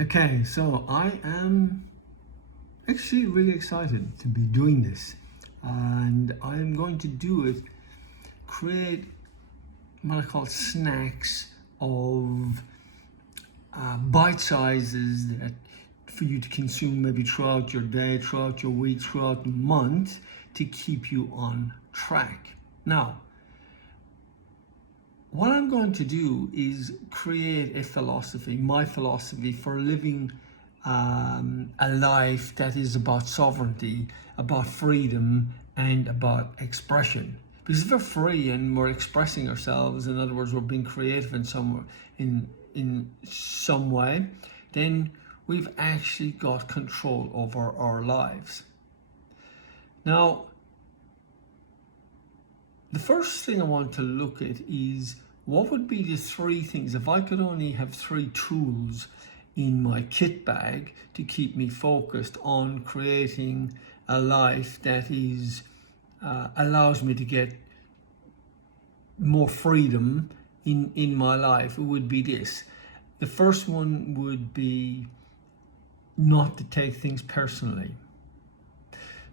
Okay, so I am actually really excited to be doing this, and I'm going to do it, create what I call snacks of bite sizes that for you to consume maybe throughout your day, throughout your week, throughout the month to keep you on track. Now, what I'm going to do is create a philosophy, my philosophy for living a life that is about sovereignty, about freedom, and about expression. Because if we're free and we're expressing ourselves, in other words, we're being creative in some way, then we've actually got control over our lives. Now, the first thing I want to look at is what would be the three things, if I could only have three tools in my kit bag to keep me focused on creating a life that is allows me to get more freedom in my life, it would be this. The first one would be not to take things personally.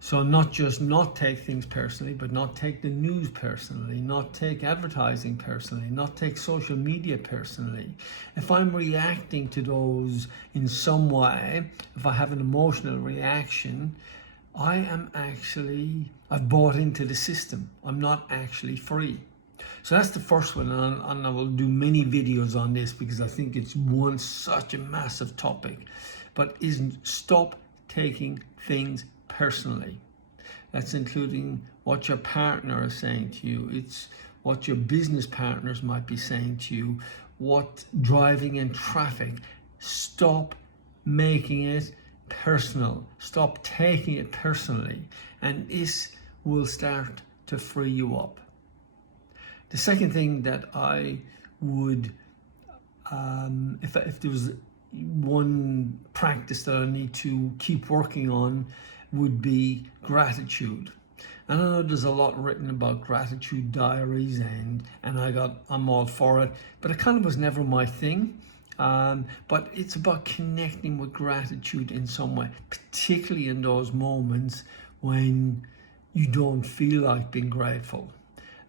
So not just not take things personally, but not take the news personally, not take advertising personally, not take social media personally. If I'm reacting to those in some way, if I have an emotional reaction, I've bought into the system. I'm not actually free. So that's the first one, and I will do many videos on this because I think it's such a massive topic. But stop taking things personally. That's including what your partner is saying to you. It's what your business partners might be saying to you. What driving in traffic. Stop making it personal. Stop taking it personally, and this will start to free you up. The second thing that I would, if there was one practice that I need to keep working on, would be gratitude. And I know there's a lot written about gratitude diaries, and I'm all for it, but it kind of was never my thing. But it's about connecting with gratitude in some way, particularly in those moments when you don't feel like being grateful.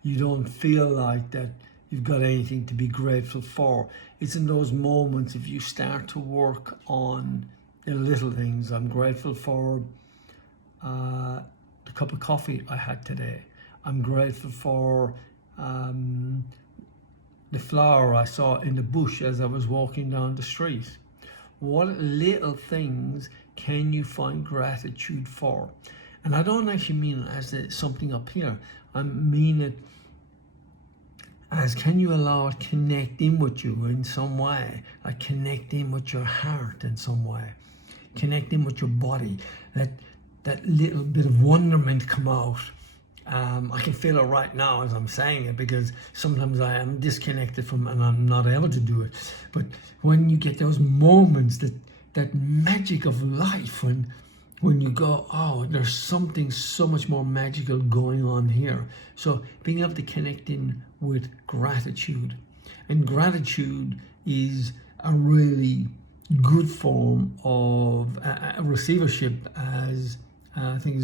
You don't feel like that you've got anything to be grateful for. It's in those moments, if you start to work on the little things. I'm grateful for the cup of coffee I had today. I'm grateful for the flower I saw in the bush as I was walking down the street. What little things can you find gratitude for? And I don't actually mean it as something up here. I mean it as, can you allow it connect in with you in some way? Like connect in with your heart in some way. Connect in with your body. That little bit of wonderment come out. I can feel it right now as I'm saying it, because sometimes I am disconnected from and I'm not able to do it. But when you get those moments, that magic of life, when you go, oh, there's something so much more magical going on here. So being able to connect in with gratitude. And gratitude is a really good form of a receivership, as I think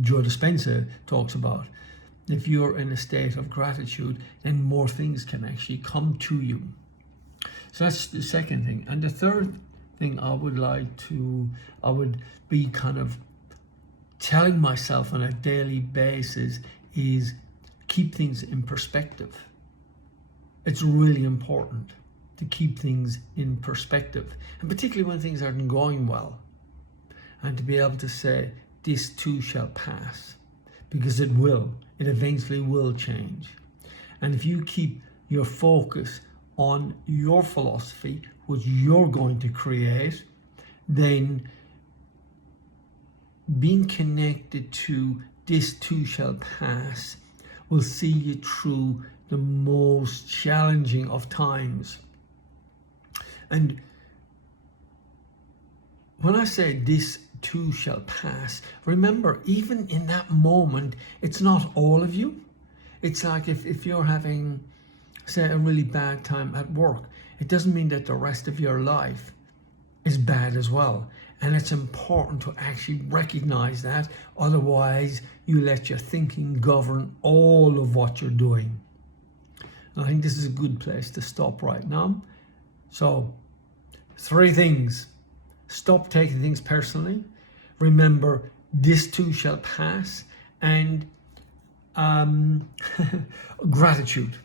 Joe Dispenza talks about. If you're in a state of gratitude, then more things can actually come to you. So that's the second thing. And the third thing I would be kind of telling myself on a daily basis is keep things in perspective. It's really important to keep things in perspective, and particularly when things aren't going well, and to be able to say, this too shall pass, because it eventually will change. And if you keep your focus on your philosophy, which you're going to create, then being connected to this too shall pass will see you through the most challenging of times. And when I say this too shall pass, remember, even in that moment, it's not all of you. It's like if you're having, say, a really bad time at work, it doesn't mean that the rest of your life is bad as well. And it's important to actually recognize that. Otherwise, you let your thinking govern all of what you're doing. And I think this is a good place to stop right now. So, 3 things. Stop taking things personally. Remember, this too shall pass. And gratitude.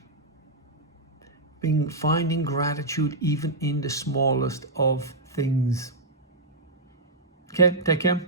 Finding gratitude even in the smallest of things. Okay, take care.